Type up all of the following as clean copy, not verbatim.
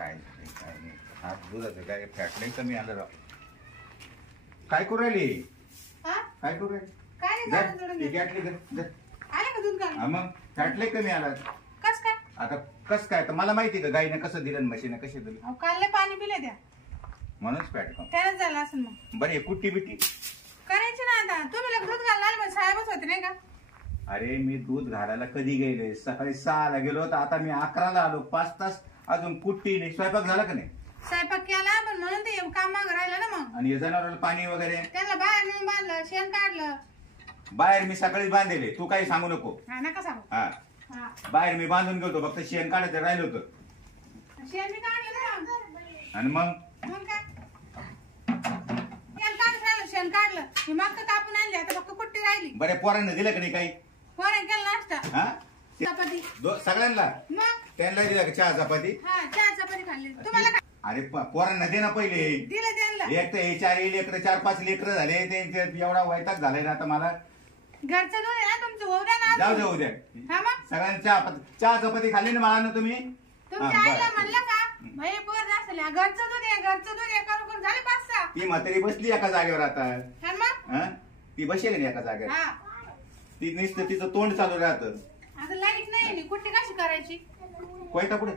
काय नाही हा दुधाचं काय फॅट नाही कमी आलं राव. काय करू राहिली? काय करू राहिली? मग फॅट लय कमी आला. आता कस काय तर मला माहिती का गाईने कसं दिलं म्हशीने कसे दिलं. काल पाणी पिले द्या म्हणूनच फॅट कमी त्यानंच झालं असं. मग बरं कुट्टी बिट्टी करायची ना आता. तुम्ही लग दूध घालणार मग साहेबच होते नाही का? अरे मी दूध घालायला कधी गेले? सकाळी 6ला गेलो तर आता मी 11ला आलो. 5 तास अजून कुट्टी नाही. स्वयंपाक झाला का नाही? स्वयंपाक केला पण म्हणून ते काम माग राहिलं ना. मग आणि जनावराला पाणी वगैरे त्याला बाहेर नेऊन बांधलं शेण काढलं. बाहेर मी सकाळीच बांधले. तू काही सांगू नको. नका सांगू. हा बाहेर मी बांधून गेलो. फक्त शेण काढायचं राहिलं होतं. शेण मी काढलं ना. आणि मग काय शेण काढत राहिलं. शेण काढलं मी मग कापून आणली. आता फक्त कुट्टी राहिली. बरे पोरांना दिलं का नाही काही? पोरांना केलं नाश्ता चपाती सगळ्यांना. मग त्यांना दिला का चहा चपाती? हा चहा चपाती खाल्ली. तुम्हाला अरे पोरांना दे ना पहिले. दिलं त्यांना. एक तर हे 4 लेकर 4-5 लेकर झाले. एवढा वैताग झालाय ना आता मला. घरचं दूध आहे ना तुमचं होऊ द्या ना. जाऊ द्या उद्या. हा मग सगळ्यांना चहा चपाती खाल्ली ना मला ना तुम्ही? तुमच्या आईला म्हणलं का भाई पोर जास्त घरचं दूध आहे घरचं दूध आहे करून करून झाले 5-6. ती म्हातारी बसली एका जागेवर आता. हा मग ती बसेल ना एका जागेवर. हा ती नुसतं तिचं तोंड चालू राहतं. आता लाईट नाही कुट्टी कशी करायची? कोयता पुढे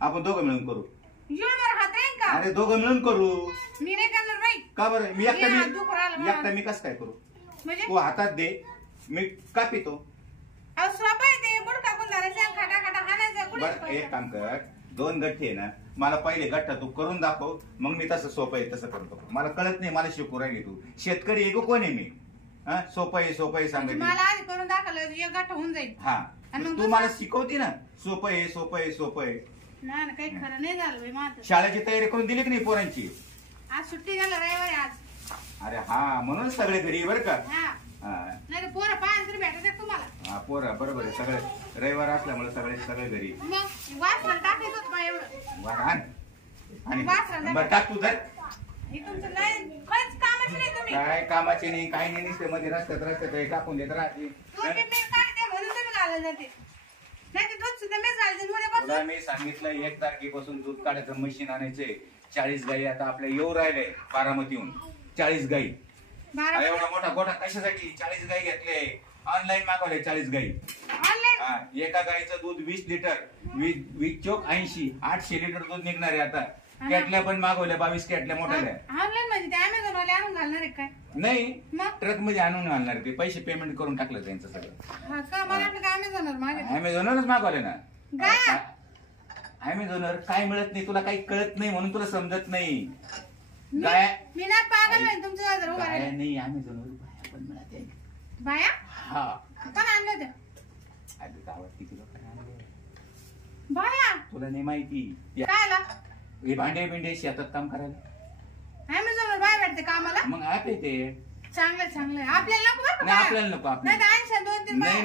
आपण दोघं मिळून करू. जीवनावर हात राहील का? अरे दोघं मिळून करू. मी नाही करणार बाई. का बरं? मी एकटा मी कसं काय करू? म्हणजे तू हातात दे मी कापितो. सोपं आहे ते. बुड टाकून धरायचं खाटा खाटा हाणायचं. बरं एक काम कर. 2 गठ्ठे आहे ना. मला पहिले गठ्ठा तू करून दाखव. मग मी तसं सोपं आहे तसं करतो. मला कळत नाही. मला शिकू राहिली तू. शेतकरी आहे कोण आहे मी? सोपं आहे सांगायचं. मला आधी करून दाखवलं एक गाठ होऊन जाईल. हा तू मला शिकवती ना. सोपं आहे ना काही खरं नाही झालं बाई माझं. शाळेची तयारी करून दिली की नाही पोरांची? आज सुट्टी झालं रविवारी आज. अरे हा म्हणून सगळे घरी बरं का. नाही तर पोरं पाहायला तरी भेटत तुम्हाला. हा पोरा बरोबर आहे. सगळे रविवार असल्यामुळे सगळे घरी. मग वासराला टाकायचं होतं बा एवढं. आणि बरं टाक तू. हे तुमचं काहीच कामाची नाही तुम्ही. काय कामाचे नाही काही नाही. नुसते मध्ये रस्त्यात टाकून देत राहते. दूध मी काढते म्हणून तुम्ही घालायला जाते. नाही ते दूध सुद्धा मीच घालते. तुला मी सांगितलं 1 तारखेपासून दूध काढायचं मशीन आणायचंय. 40 गाई आता आपल्या येऊ राहिले बारामतीहून. 40 गाई. एवढा मोठा गोठा कशासाठी? 40 गाई घेतले. ऑनलाईन मागवले 40 गाई. एका गाईचं दूध 20 लिटर. 20 चोक 80. 800 लिटर दूध निघणार आहे आता. कॅटल्या पण मागवल्या 22 कॅटल्या मोठ्या. ऑनलाईन म्हणजे ते अमेझॉन वाले आणून घालणार आहे काय? नाही ट्रक मध्ये आणून घालणार. ते पैसे पेमेंट करून टाकलं त्यांचं सगळं. अमेझॉनवरच मागवले ना. अमेझॉनवर काय मिळत नाही तुला. काही कळत नाही म्हणून तुला समजत नाही. मी ना पागल आहे तुमच्या गाया नाही अमेझॉनवर बाया पण मिळते. बाया? हा पण आणलं होतं. अरे गावात किती लोकांना आणले बाया? तुला नाही माहिती. काय आला? हे भांडे शेतात काम करायला अमेझॉनवर बाय भेटते कामाला. मग ऍप येते. चांगलं आपल्याला नको. नाही आपल्याला नको.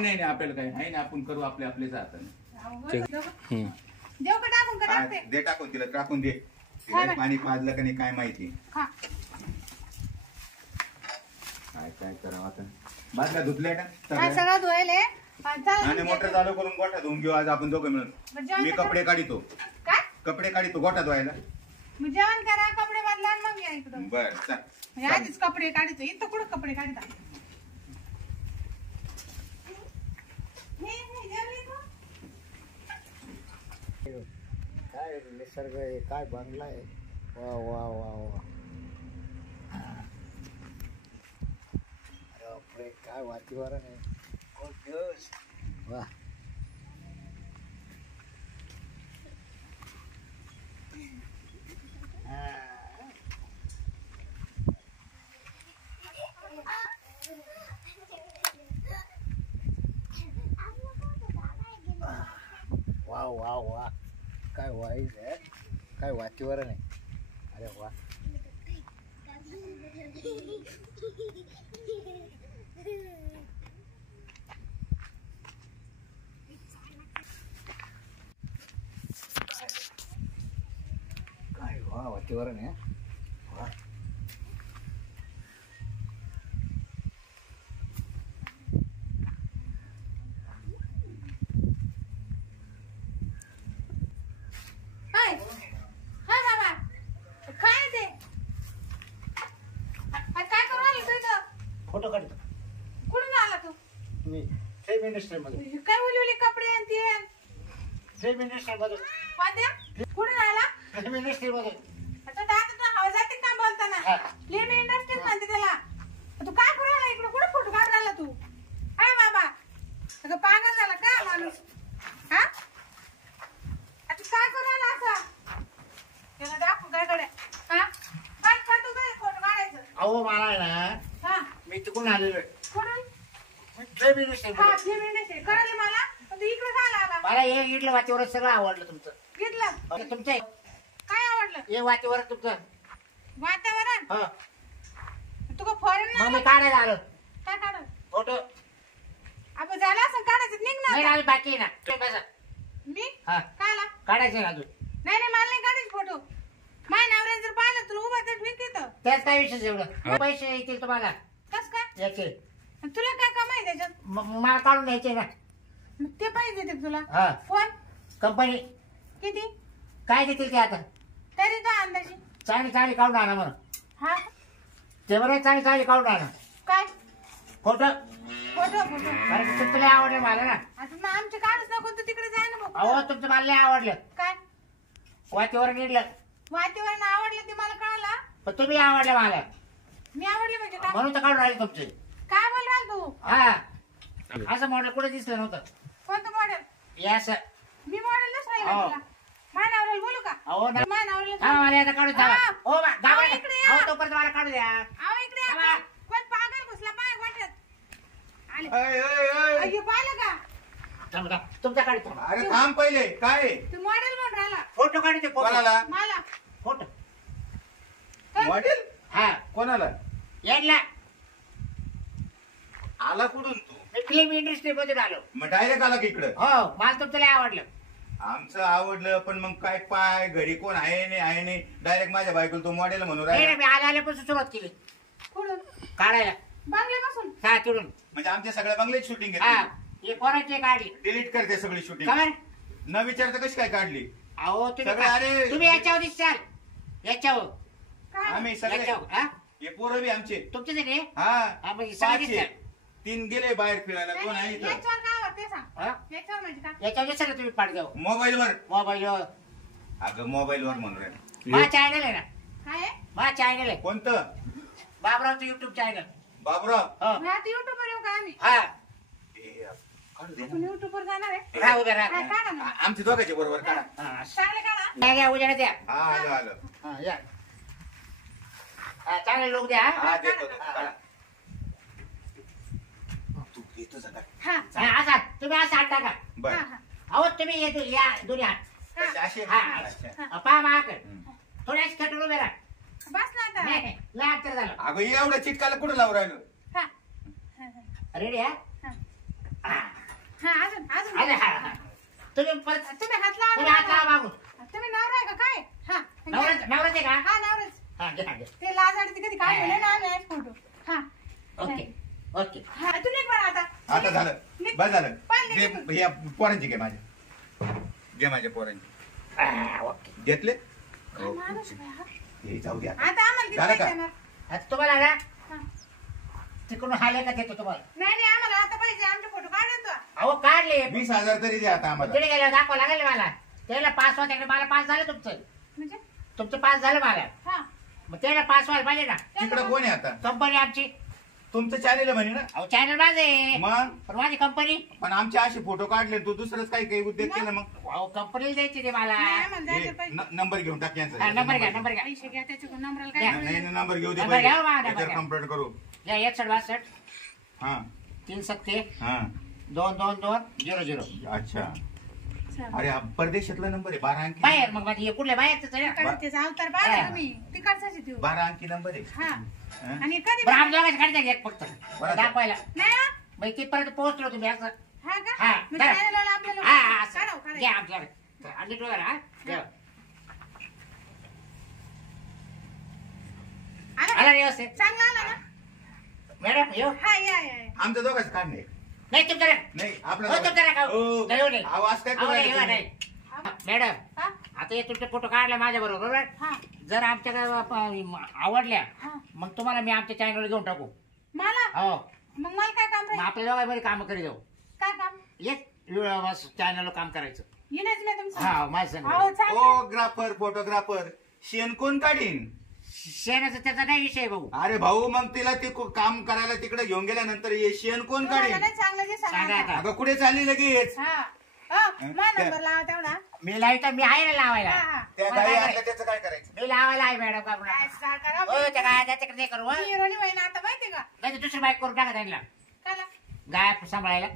नाही आपल्याला काय आहे ना. आपण करू आपल्या हाताने. देव का टाकून का टाकते? दे टाकून. तिला टाकून दे. पाणी पाजलं का नाही काय माहिती. काय करावं आता. बादल्या धुतल्या का? सगळं धुवायले. आणि मोटर चालू करून गोठा धुवून घेऊ आज आपण दोघं मिळून. मी कपडे काढितो. कपडे काढितो गोठा धुवायला. जेवण करा कपडे बदला मग या इकडं. बरं आधीच कपडे काढितो. इथं कुठं कपडे काढता? काय निसर्ग आहे. काय बंगला आहे. वा वा वा वा. अरे काय वातावरण आहे. वा वा वा वा. काय वाईज आहे. काय वातावरण आहे. अरे वा. काय वा वातावरण आहे. वा फिल्म इंडस्ट्री मध्ये हे काय उलवले कपडे आणि ते फिल्म इंडस्ट्री मध्ये कोणत्या कुठे राहिला फिल्म इंडस्ट्री मध्ये आता दादा हवा जाते का बोलताना हा. फिल्म इंडस्ट्री म्हणते त्याला तू काय करू राहिला इकडे कुठे फोटो काढ राहिला तू काय बाबा अगं पागल झाला का माणूस हा आता काय करू राहिला असं त्याला दाखव काय कडे हा काय करतो काय फोटो काढायचं अहो मला आहे ना हा मी तिकडून आलेलो आहे कुठून फिल्म इंडस्ट्री हा मध्ये फिल्म इंडस्ट्री कळलं मला पण तू इकडे झाला आला मला हे इडलं वातीवर सगळं आवडलं तुमचं घेतलं तुमचं काय आवडलं हे वातीवर तुमचं वातावरण हो तुका फॉरेन मग मी काढायला आलो काय काढ फोटो आपण झालं असं काढायचं निघ नाही ना आम्ही बाकी आहे ना तुम्ही बसा. मी हा कायला काढायचं ना अजून नाही नाही मला नाही काढायचे फोटो माझ्या नवऱ्याने जर पाहिलं तुला उभा तर ठीक येतं त्याच काय विषय एवढं पैसे येतील तुम्हाला कस काय याचे आणि तुला काय कमाई त्याच्यात मला काढून द्यायचे ना मग ते पैसे देते तुला हा फोन कंपनी किती काय देतील ते आता तरी का अंदाजी चांगली चांगली काढून आणा म्हणून हा ते बरं चांगली चांगली काढून आणा काय फोटो फोटो फोटो कारण तुमचं लय आवडलं मला ना आता मग आमचे काढच नको तू तिकडे जाय ना अहो बघ तुमचं मला लय आवडलं काय वातीवर निडलं वातावरण आवडलं ते मला कळलं पण तुम्ही आवडलं मला मी आवडले म्हणजे काय म्हणून तर काढून राहिले तुमचे काय बोल राहिला तू हा असं मॉडेल कुठे दिसलं नव्हतं कोणतं मॉडेल हे असं मी मॉडेलच राहिला हो. तुला माझ्या नवऱ्याला बोलू का अहो ना माझ्या नवऱ्याला हा मला आता काढून द्या हा. हो गावा अहो, इकडे या. अहो तोपर्यंत मला काढून द्या आव इकडे या. बाबा. कोण पागल घुसला पाय वाटत आले अय, अय, अय. अय्यो पाहिलं का थांब, थांब. तुमच्या काढतो अरे थांब पहिले काय तू मॉडेल म्हणून राहिला फोटो काढते फोटो कोणाला मला फोटो काय? मॉडेल हा कोणाला यायला आला कुठून तू मी फिल्म इंडस्ट्री मध्ये आलो मग डायरेक्ट आला की इकडं हो मला तुमचं लय आवडलं आमचं आवडलं पण मग काय पाय घरी कोण आहे नाही डायरेक्ट माझ्या बायकोला तो मॉडेल म्हणून नाही ना, राहिला मी आल्यापासून सुरुवात केली कुठून काढायला बांगल्यापासून हा तिकडून म्हणजे आमच्या सगळ्या बंगल्याची शूटिंग हा घेतली हे कोणाची काढली डिलीट करते सगळी शूटिंग खबर न विचारता कशी काय काढली अहो तुम्ही सगळं अरे- तुम्ही याच्यावर दिसचाल याच्यावर काय आम्ही सगळे याच्यावर हा हे पोरं बी आमचे तुमचेच आहे रे हा हा, म्हणजे सगळे पाच आहे. दिसतात. 3 गेले बाहेर फिरायला नाही, 2 आहे नाही, इथं याच्यावर काय आवडते सांग हा? याच्यावर म्हणजे काय याच्यावर दिसलं तुम्ही पाठ जाऊ मोबाईल वर मोबाईलवर अगं मोबाईल वर म्हणून राहिला. माझा चॅनल आहे ना काय आहे? माझा चॅनल आहे कोणतं बाबरावचं युट्यूब चॅनल बाबराव हो मी आता युट्यूब वर येऊ का आम्ही हा हे, काढू दे ना. आपण युट्यूब वर जाणार आहे राहा उभे हा, राहा काढा ना आमच्या दोघांच्या बरोबर काढा हा, चांगले काढा नाही घ्या उद्या द्या हा आलं आलं हा या हा चांगले लोक द्या हा. हा देतो देतो, काढा. तू देतो जरा. हा हा, असा तुम्ही असं हात टाका बर हा, हा. अहो तुम्ही येतो या दोन्ही हात कसे असे हा अच्छा. पहा माग हम्म. थोडे असे खटून उभे राहा बस ना आता नाही नाही लय अंतर झालं अगं एवढं चिटकाला कुठं लावून राहिलो हा हा, हा. रेडी हा हा. हा. हा अजून अजून अरे, हा, हा. तुम्ही परत तुम्ही हात तुम्ही हात लावा लावा मागून तुम्ही नवरा आहे का काय हा नवराच आहे का हा नवराच हा घ्या घ्या ते लाज वाटते कधी काढलेले ना आम्ही आज फोटो हा ओके ओके हा तू निघ बरं आता आता झालं निघ. बस झालं पण घे निघ. या पोरांची घे माझ्या घे माझ्या पोरांची हा, ओके घेतले काय माणूस आहे हा? हे जाऊ द्या आता आम्हाला किती झालं पैसे का? देणार आता तुम्हाला ना हा. तिकडून हाले का देतो तुम्हाला नाही नाही आम्हाला आता पाहिजे आमचे फोटो काढून तो अहो काढले 20,000 तरी द्या आता आम्हाला तिकडे गेल्यावर दाखवा लागेल मला त्याला पास होते मला पास झालं तुमचं म्हणजे तुमचं पास झालं मला हा मग त्याला पास व्हायला पाहिजे ना तिकडं कोण आहे आता कंपनी आमची तुमचं चॅनेल म्हणे ना अहो चॅनल माझे मग पण माझी कंपनी पण आमचे असे फोटो काढले तू दुसरंच काही उद्योग केलं मग अहो कंपनीला द्यायची ते मला नाही आम्हाला द्यायचे पैसे नंबर घेऊन टाक हा, यांचा नंबर घ्या नंबर घ्या पैसे घ्या त्याच्याकडून नंबराला द्या. काय नाही नंबर घेऊ दे नंबर घ्या बा, नंबर याच्यावर घ्या. कंप्लेंट करू या 6162 हा 37 हा 222 00 अच्छा चालेल. अरे हा परदेशातला नंबर आहे 12 अंकी बाहेर मग माझी हे कुठल्या बाहेरच आहे ना? तिकडे त्याचा अवतार पाहिला तुम्ही तिकडचाच आहे तो 12 अंकी नंबर आहे हा हा? आणि कधी बरं आम्ही दोघांचं काढता एक फक्त बरं. दाखवायला नाही हा? मग तिथपर्यंत पोहोचलो तुम्ही असं हा का हा, म्हणजे करा. channel वाला आपल्याला हा हा असं काढावं, काढावं. घ्या आमच्याकडे आणि डोळा हा घ्या. आला आला का? व्यवस्थित चांगला आला ना मॅडम येऊ हा या आमचं दोघांच काढणे नाही तुमच्याकडे नाही हो आपलं तुमच्याकडे का हो. नाही, हो, नाही. आवाज काय अहो, नाही, करू हो, राहिले नाही. तुम्ही? मॅडम हा आता हे तुमचे फोटो काढले माझ्या बरोबर हा जर आमच्याकडे आवडल्या हा मग तुम्हाला मी आमच्या चॅनलवर घेऊन टाकू मला हो मग मला काय काम मग राहील आपल्या दोघांमध्ये काम करी जाऊ काय काम एक चॅनलला काम करायचं. येण्याच मी तुमचं हा माझं अहो सांग. चालेल फोटोग्राफर फोटोग्राफर शेण कोण काढीन? शेणाचा त्याचा नाही विषय भाऊ. अरे भाऊ मग तिला ते काम करायला तिकडे घेऊन गेल्यानंतर हे शेण कोण तुम्हाला काढेल? नाही चांगलं जे सांगा सांगा आता. अगं कुठे चालली लगेच? हा मा नंबर लावा तेवढा मी लावतो, मी आहे ना लावायला. हा हा त्या मला गाई काय आणल्या त्याचं काय करायचं? मी लावायला आहे मॅडम का काय स्टार करा हो त्या गाय त्याच्याकडे नाही करू हं. मी हिरोनी होईन आता माहिती का नाही तर दुसरी बाईक करून टाका त्यांना काला गाय सांभाळायला.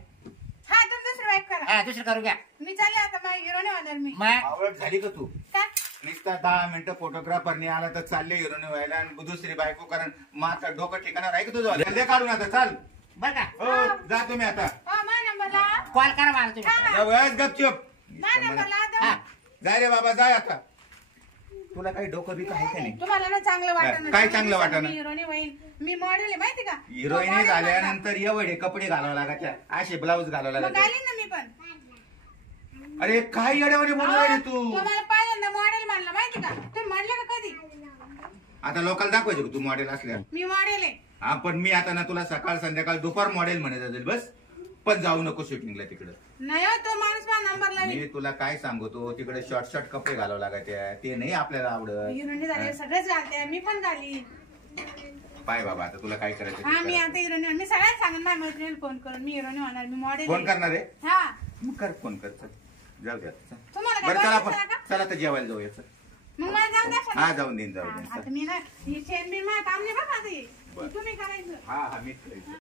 हा तुम्ही दुसरी बाईक करा हा दुसरी करू घ्या मी चालले आता माझ्या हिरोनी होणार मी मग आवड झाली का तू? काय नुसता 10 मिनिटं फोटोग्राफरनी आला तर चालले हिरोनी व्हायला आणि दुसरी बायको कारण माझा डोकं ठिकाणावर आहे का तुझं? जल्दी काढून आता चाल. बर का हो जा तुम्ही आता. हो मा नंबर लावा कॉल करा मला तुम्ही. हा. जा बस गपचूप. मा नंबर लावा हा तेवढा. जाय रे बाबा जाय आता. तुला काही डोकं बिकं आहे का नाही? तुम्हाला ना चांगलं वाटत काय चांगलं वाटणं? मी हिरोनी होईन मी मॉडेल आहे माहिती का हिरोईनी तो model झाल्यानंतर एवढे कपडे घालावं लागायचे असे ब्लाऊज घालावं मग लागायचे. घालीन ना मी पण अरे काय येड्यावानी बोलू राहिली तू? तुम्हाला पहिल्यांदा मॉडेल म्हणलं माहिती का तुम्ही म्हणले का कधी आता लोकांना दाखवायचं का तू मॉडेल असल्या? मी मॉडेल आहे हा पण मी आता ना तुला सकाळ संध्याकाळ दुपार मॉडेल म्हणत असेल बस. पण जाऊ नको शूटिंगला तिकडं. नाही हो तो माणूस मला नंबर लावी मी तुला काय सांगतो तिकडे शॉर्ट शॉर्ट कपडे घालावं लागायचे ते नाही आपल्याला आवडत. हिरोनी झाले सगळेच घालते मी पण घाली पाय बाबा आता तुला काय करायचं हा ते मी कर. आता हिरोनी मी सगळ्यांना सांगेन माझ्या मैत्रिणीला फोन करून मी हिरोनी होणार मी मॉडेल फोन करणार आहे? हा मग कर फोन कर चल. जाऊ द्या चल. तुम्हाला काय बरं चला बोलायचं आपण आहे का? चला तर जेवायला जाऊया चल. मग मला जाऊन द्या हा जाऊन देईन जाऊन हा, देईन आता चल. मी ना ही चेन बिन मला काम नाही बघा आता हे. बरं. तुम्ही करायचं हा हा मीच करेन.